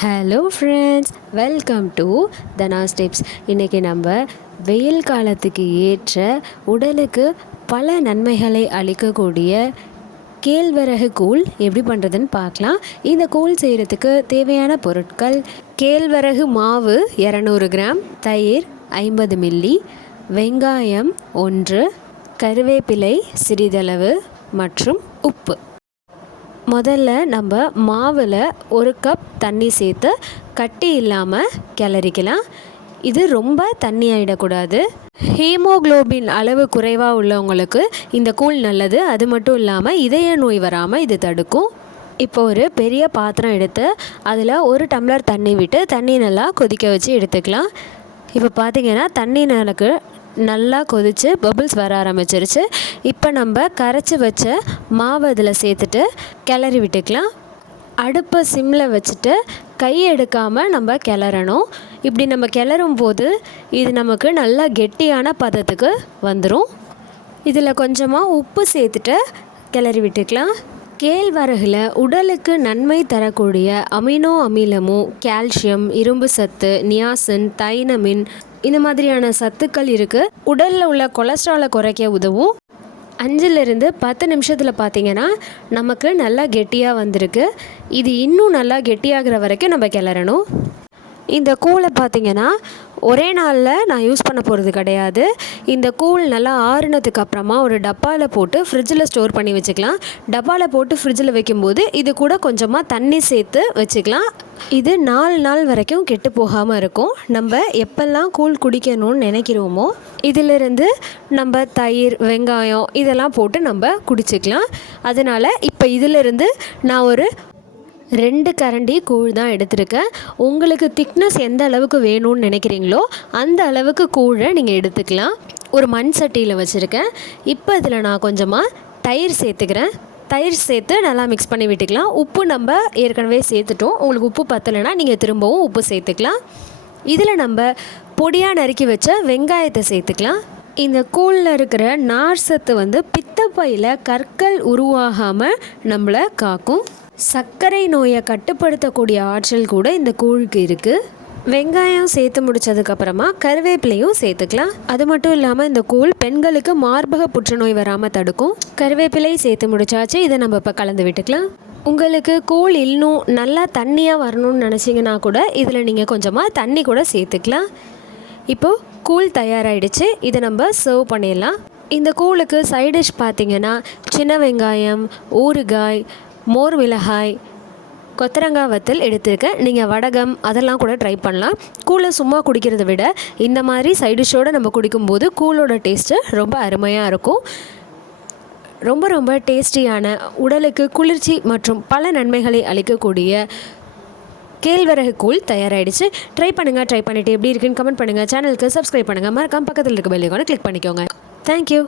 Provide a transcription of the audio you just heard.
Hello friends welcome to Dhana steps இன்றைக்கி நம்ம வெயில் காலத்துக்கு ஏற்ற உடலுக்கு பல நன்மைகளை அளிக்கக்கூடிய கேழ்வரகு கூழ் எப்படி பண்ணுறதுன்னு பார்க்கலாம். இந்த கூழ் செய்கிறதுக்கு தேவையான பொருட்கள் கேழ்வரகு மாவு இரநூறு கிராம் தயிர் ஐம்பது மில்லி வெங்காயம் ஒன்று கருவேப்பிலை சிறிதளவு மற்றும் உப்பு. முதல்ல நம்ம மாவில் ஒரு கப் தண்ணி சேர்த்து கட்டி இல்லாமல் கிளறிக்கலாம். இது ரொம்ப தண்ணி ஆகிடக்கூடாது ஹீமோக்ளோபின் அளவு குறைவாக உள்ளவங்களுக்கு இந்த கூழ் நல்லது. அது மட்டும் இல்லாமல் இதய நோய் வராமல் இது தடுக்கும். இப்போ ஒரு பெரிய பாத்திரம் எடுத்து அதில் ஒரு டம்ளர் தண்ணி விட்டு தண்ணி நல்லா கொதிக்க வச்சு எடுத்துக்கலாம். இப்போ பார்த்தீங்கன்னா தண்ணி எனக்கு நல்லா கொதித்து பபுள்ஸ் வர ஆரம்பிச்சிருச்சு. இப்போ நம்ம கரைச்சி வச்ச மாவு அதில் சேர்த்துட்டு கிளறி விட்டுக்கலாம். அடுப்பை சிம்மில் வச்சுட்டு கை எடுக்காமல் நம்ம கிளறணும். இப்படி நம்ம கிளறும் போது இது நமக்கு நல்லா கெட்டியான பதத்துக்கு வந்துடும் இதில் கொஞ்சமாக உப்பு சேர்த்துட்டு கிளறி விட்டுக்கலாம். கேழ்வரகில் உடலுக்கு நன்மை தரக்கூடிய அமினோ அமிலமும் கால்சியம் இரும்பு சத்து நியாசின் தைனமின் இந்த மாதிரியான சத்துக்கள் இருக்குது உடலில் உள்ள கொலஸ்ட்ராலை குறைக்க உதவும். அஞ்சுலேருந்து பத்து நிமிஷத்தில் பார்த்தீங்கன்னா நமக்கு நல்லா கெட்டியாக வந்திருக்கு. இது இன்னும் நல்லா கெட்டியாகிற வரைக்கும் நம்ம கிளறணும். இந்த கூழை பார்த்தீங்கன்னா ஒரே நாளில் நான் யூஸ் பண்ண போகிறது கிடையாது. இந்த கூழ் நல்லா ஆறுனதுக்கு அப்புறமா ஒரு டப்பாவில் போட்டு ஃப்ரிட்ஜில் ஸ்டோர் பண்ணி வச்சுக்கலாம். டப்பாவில் போட்டு ஃப்ரிட்ஜில் வைக்கும்போது இது கூட கொஞ்சமாக தண்ணி சேர்த்து வச்சுக்கலாம். இது நாலு நாள் வரைக்கும் கெட்டு போகாமல் இருக்கும். நம்ம எப்பெல்லாம் கூழ் குடிக்கணும்னு நினைக்கிறோமோ இதிலிருந்து நம்ம தயிர் வெங்காயம் இதெல்லாம் போட்டு நம்ம குடிச்சிக்கலாம். அதனால் இப்போ இதிலிருந்து நான் ஒரு ரெண்டு கரண்டி கூழ் தான் எடுத்திருக்கேன். உங்களுக்கு திக்னஸ் எந்த அளவுக்கு வேணும்னு நினைக்கிறீங்களோ அந்த அளவுக்கு கூழை நீங்கள் எடுத்துக்கலாம். ஒரு மண் சட்டியில் வச்சுருக்கேன். இப்போ இதில் நான் கொஞ்சமாக தயிர் சேர்த்துக்கிறேன். தயிர் சேர்த்து நல்லா மிக்ஸ் பண்ணி விட்டுக்கலாம். உப்பு நம்ம ஏற்கனவே சேர்த்துட்டோம். உங்களுக்கு உப்பு பத்தலைன்னா நீங்கள் திரும்பவும் உப்பு சேர்த்துக்கலாம். இதில் நம்ம பொடியாக நறுக்கி வச்ச வெங்காயத்தை சேர்த்துக்கலாம். இந்த கூழில் இருக்கிற நார் சத்து வந்து பித்தப்பையில் கற்கள் உருவாகாமல் நம்மளை காக்கும். சர்க்கரை நோயை கட்டுப்படுத்தக்கூடிய ஆற்றல் கூட இந்த கூழுக்கு இருக்குது வெங்காயம் சேர்த்து முடிச்சதுக்கப்புறமா கருவேப்பிலையும் சேர்த்துக்கலாம். அது மட்டும் இல்லாமல் இந்த கூழ் பெண்களுக்கு மார்பக புற்றுநோய் வராமல் தடுக்கும். கருவேப்பிலை சேர்த்து முடிச்சாச்சு இதை நம்ம இப்போ கலந்து விட்டுக்கலாம். உங்களுக்கு கூழ் இன்னும் நல்லா தண்ணியாக வரணும்னு நினச்சிங்கன்னா கூட இதில் நீங்கள் கொஞ்சமாக தண்ணி கூட சேர்த்துக்கலாம். இப்போது கூழ் தயாராகிடுச்சு இதை நம்ம சர்வ் பண்ணிடலாம். இந்த கூழுக்கு சைடிஷ் பார்த்திங்கன்னா சின்ன வெங்காயம் ஊறுகாய் மோர் மிளகாய் கொத்தரங்காய் வத்தல் எடுத்திருக்கேன் நீங்கள் வடகம் அதெல்லாம் கூட ட்ரை பண்ணலாம். கூழை சும்மா குடிக்கிறத விட இந்த மாதிரி சைடிஷோடு நம்ம குடிக்கும்போது கூழோட டேஸ்ட்டு ரொம்ப அருமையாக இருக்கும். ரொம்ப ரொம்ப டேஸ்டியான உடலுக்கு குளிர்ச்சி மற்றும் பல நன்மைகளை அளிக்கக்கூடிய கேழ்வரகு கூழ் தயாராகிடுச்சு ட்ரை பண்ணுங்கள் ட்ரை பண்ணிவிட்டு எப்படி இருக்குன்னு கமெண்ட் பண்ணுங்கள் சேனலுக்கு சப்ஸ்கிரைப் பண்ணுங்கள் மறக்காம பக்கத்தில் இருக்க பெல்லைக்கான கிளிக் பண்ணிக்கோங்க. தேங்க்யூ